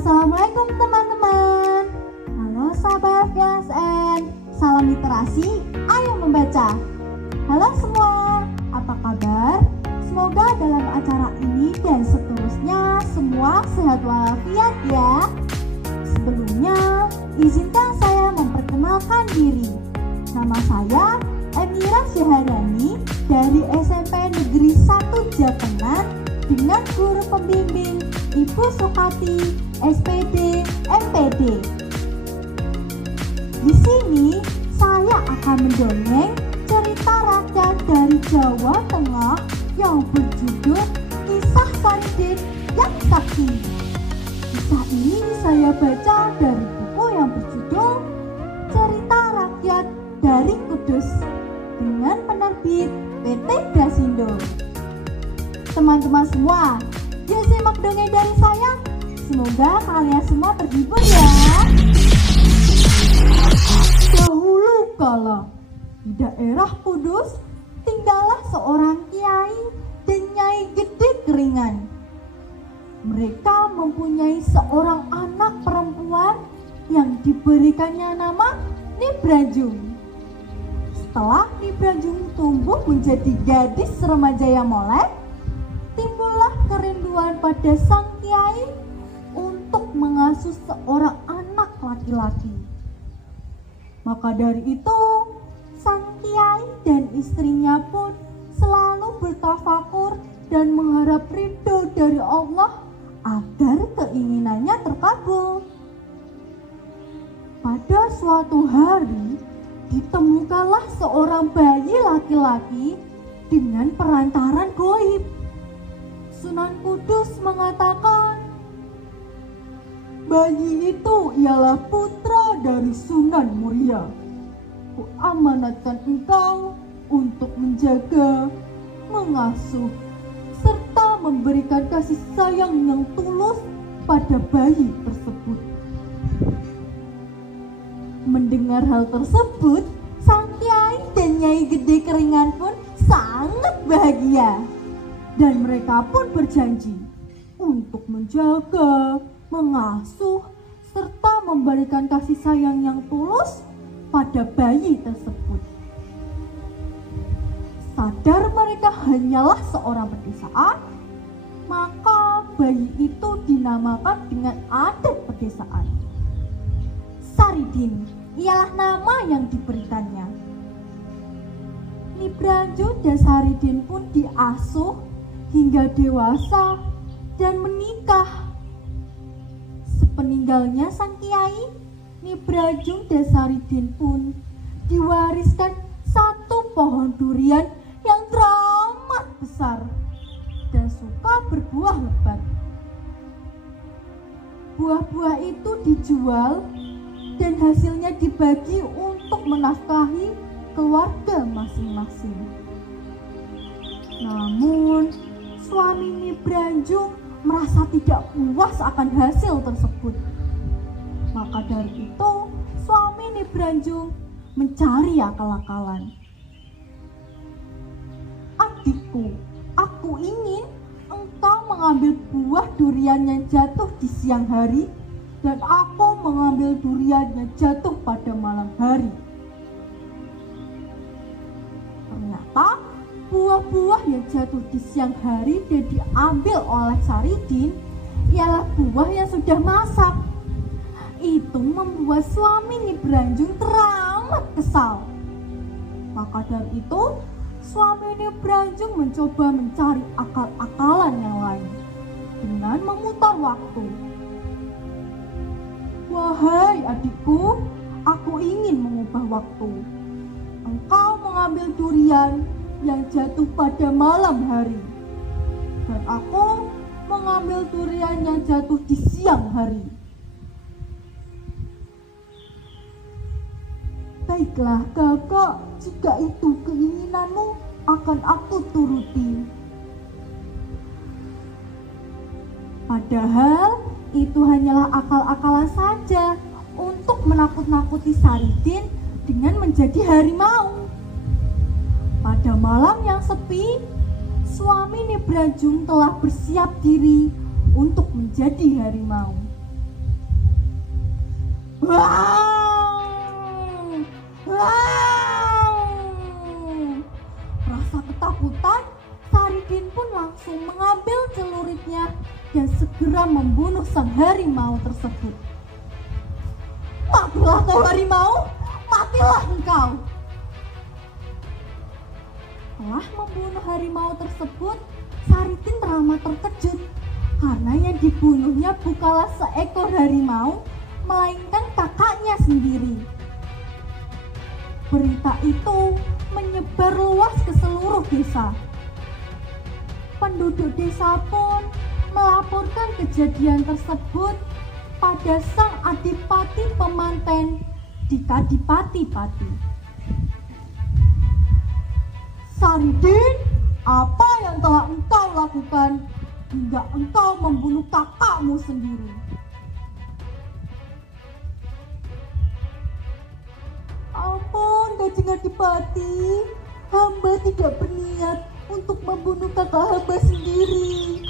Assalamualaikum teman-teman. Halo sahabat GSN, salam literasi, ayo membaca. Halo semua, apa kabar? Semoga dalam acara ini dan seterusnya semua sehat walafiat ya. Sebelumnya, izinkan saya memperkenalkan diri. Nama saya Emira Syaharani dari SMP Negeri 1 Japenan dengan guru pembimbing Ibu Sukati, SPD, MPD. Di sini saya akan mendongeng cerita rakyat dari Jawa Tengah yang berjudul Kisah Saridin yang Sakti. Kisah ini saya baca dari buku yang berjudul Cerita Rakyat dari Kudus dengan penerbit PT Grasindo. Teman-teman semua, yuk simak dongeng dari saya. Semoga kalian semua terhibur ya. Dahulu kala di daerah Kudus tinggallah seorang kiai dan nyai gede keringan. Mereka mempunyai seorang anak perempuan yang diberikannya nama Nibranjung. Setelah Nibranjung tumbuh menjadi gadis remaja yang molek, timbullah kerinduan pada sang kiai untuk mengasuh seorang anak laki-laki. Maka dari itu, sang kiai dan istrinya pun selalu bertafakur dan mengharap ridho dari Allah agar keinginannya terkabul. Pada suatu hari, ditemukanlah seorang bayi laki-laki dengan perantaran goib. Sunan Kudus mengatakan, bayi itu ialah putra dari Sunan Muria. Kuamanatkan engkau untuk menjaga, mengasuh, serta memberikan kasih sayang yang tulus pada bayi tersebut. Mendengar hal tersebut, sang kiai dan nyai gede keringan pun sangat bahagia. Dan mereka pun berjanji untuk menjaga, mengasuh, serta memberikan kasih sayang yang tulus pada bayi tersebut. Sadar mereka hanyalah seorang pedesaan, maka bayi itu dinamakan dengan adat pedesaan. Saridin ialah nama yang diberikannya. Nibranjung dan Saridin pun diasuh hingga dewasa dan menikah. Sepeninggalnya sang kiai, Nibranjung dan Saridin pun diwariskan satu pohon durian yang teramat besar dan suka berbuah lebat. Buah-buah itu dijual dan hasilnya dibagi untuk menafkahi keluarga masing-masing. Namun, suami Nibranjung merasa tidak puas akan hasil tersebut. Maka dari itu, suami Nibranjung mencari akal-akalan. Adikku, aku ingin engkau mengambil buah durian yang jatuh di siang hari dan aku mengambil durian yang jatuh pada malam hari. Ternyata buah-buah yang jatuh di siang hari dan diambil oleh Saridin ialah buah yang sudah masak. Itu membuat suami Nibranjung teramat kesal. Maka dari itu, suami Nibranjung mencoba mencari akal-akalan yang lain dengan memutar waktu. Wahai adikku, aku ingin mengubah waktu. Engkau mengambil durian yang jatuh pada malam hari, dan aku mengambil durian yang jatuh di siang hari. Baiklah kakak, jika itu keinginanmu, akan aku turuti. Padahal itu hanyalah akal-akalan saja untuk menakut-nakuti Saridin dengan menjadi harimau. Pada malam yang sepi, suami Nibranjung telah bersiap diri untuk menjadi harimau. Wow! Wow! Rasa ketakutan, Saridin pun langsung mengambil celuritnya dan segera membunuh sang harimau tersebut. Matilah kau harimau, matilah engkau. Setelah membunuh harimau tersebut, Saridin teramat terkejut karena yang dibunuhnya bukanlah seekor harimau, melainkan kakaknya sendiri. Berita itu menyebar luas ke seluruh desa. Penduduk desa pun melaporkan kejadian tersebut pada sang adipati pemanten di Kadipati-Pati. Saridin, apa yang telah engkau lakukan hingga engkau membunuh kakakmu sendiri? Ampun, Kanjeng Adipati, hamba tidak berniat untuk membunuh kakak hamba sendiri.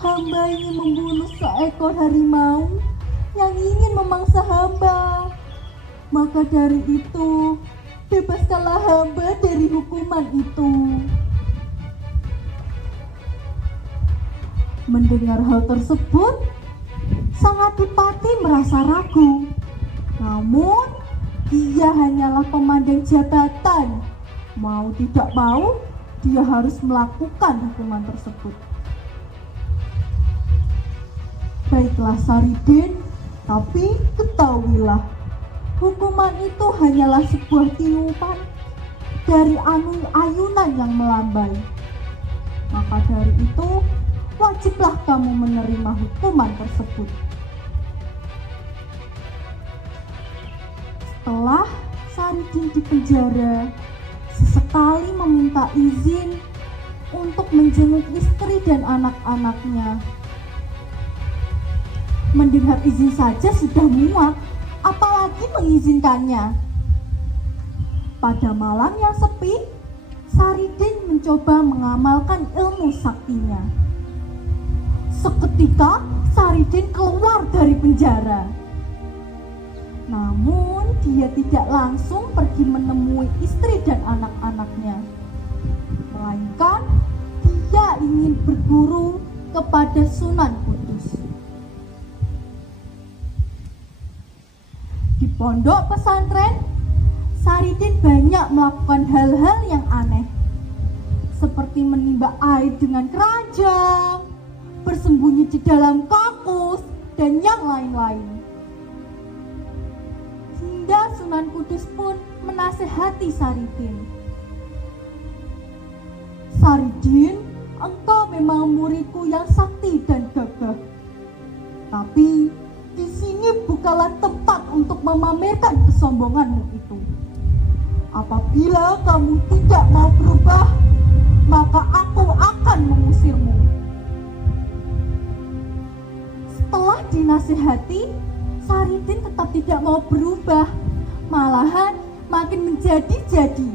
Hamba ingin membunuh seekor harimau yang ingin memangsa hamba. Maka dari itu, bebaskanlah hamba dari hukuman itu. Mendengar hal tersebut, sang adipati merasa ragu. Namun, dia hanyalah pemandang jabatan. Mau tidak mau, dia harus melakukan hukuman tersebut. Baiklah Saridin, tapi ketahuilah, hukuman itu hanyalah sebuah tiupan dari ayunan yang melambai. Maka dari itu, wajiblah kamu menerima hukuman tersebut. Setelah Saridin dipenjara, sesekali meminta izin untuk menjenguk istri dan anak-anaknya. Mendengar izin saja sudah muak, apalagi mengizinkannya. Pada malam yang sepi, Saridin mencoba mengamalkan ilmu saktinya. Seketika Saridin keluar dari penjara. Namun dia tidak langsung pergi menemui istri dan anak-anaknya, melainkan dia ingin berguru kepada Sunan Kudus. Di pondok pesantren, Saridin banyak melakukan hal-hal yang aneh, seperti menimba air dengan keranjang, bersembunyi di dalam kakus, dan yang lain-lain. Hingga Sunan Kudus pun menasihati Saridin. Saridin, engkau memang muridku yang sakti dan gagah. Tapi di sini bukanlah tempat untuk memamerkan kesombonganmu itu. Apabila kamu tidak mau berubah, maka aku akan mengusirmu. Setelah dinasihati, Saridin tetap tidak mau berubah, malahan makin menjadi-jadi.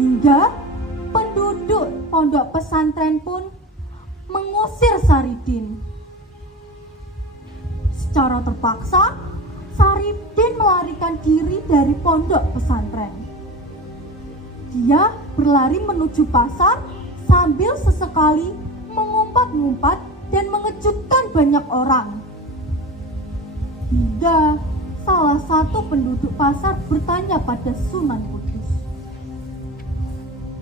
Hingga penduduk pondok pesantren pun mengusir Saridin. Secara terpaksa, Saridin melarikan diri dari pondok pesantren. Dia berlari menuju pasar sambil sesekali mengumpat-ngumpat dan mengejutkan banyak orang. Hingga salah satu penduduk pasar bertanya pada Sunan Kudus,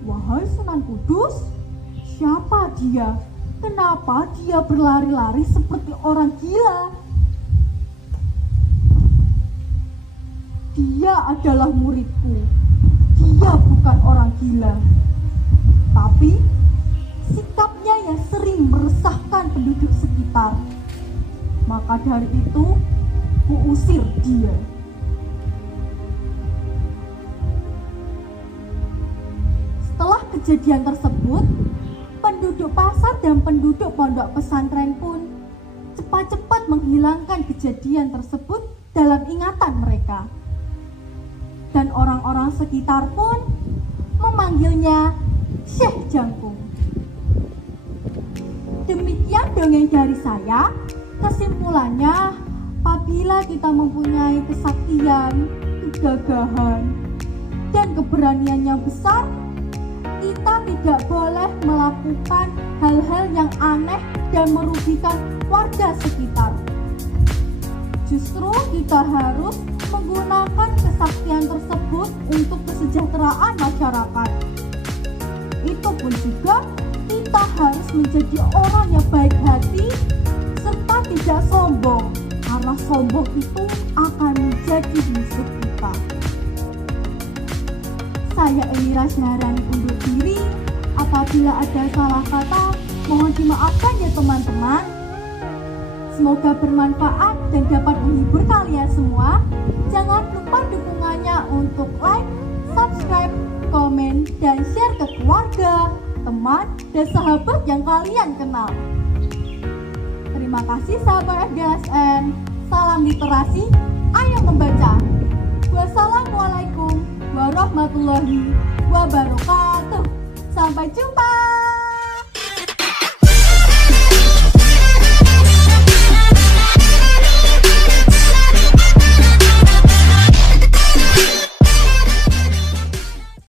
"Wahai Sunan Kudus, siapa dia? Kenapa dia berlari-lari seperti orang gila?" "Dia adalah muridku. Dia bukan orang gila. Tapi sikapnya yang sering meresahkan penduduk sekitar. Maka dari itu, kuusir dia." Setelah kejadian tersebut, penduduk pasar dan penduduk pondok pesantren pun cepat-cepat menghilangkan kejadian tersebut dalam ingatan mereka. Dan orang-orang sekitar pun memanggilnya Syekh Jangkung. Demikian dongeng dari saya. Kesimpulannya, Apabila kita mempunyai kesaktian, kegagahan, dan keberanian yang besar, kita tidak boleh melakukan hal-hal yang aneh dan merugikan warga sekitar. Justru kita harus menggunakan kesaktian tersebut untuk kesejahteraan masyarakat. Itu pun juga kita harus menjadi orang yang baik hati serta tidak sombong, karena sombong itu akan menjadi musuh kita. Saya Elira Syahrani undur diri. Apabila ada salah kata, mohon dimaafkan ya teman-teman. Semoga bermanfaat dan dapat menghibur kalian semua. Jangan lupa dukungannya untuk like, subscribe, komen, dan share ke keluarga, teman, dan sahabat yang kalian kenal. Terima kasih sahabat FGSN. Salam literasi, ayo membaca. Wassalamualaikum warahmatullahi wabarakatuh. Sampai jumpa.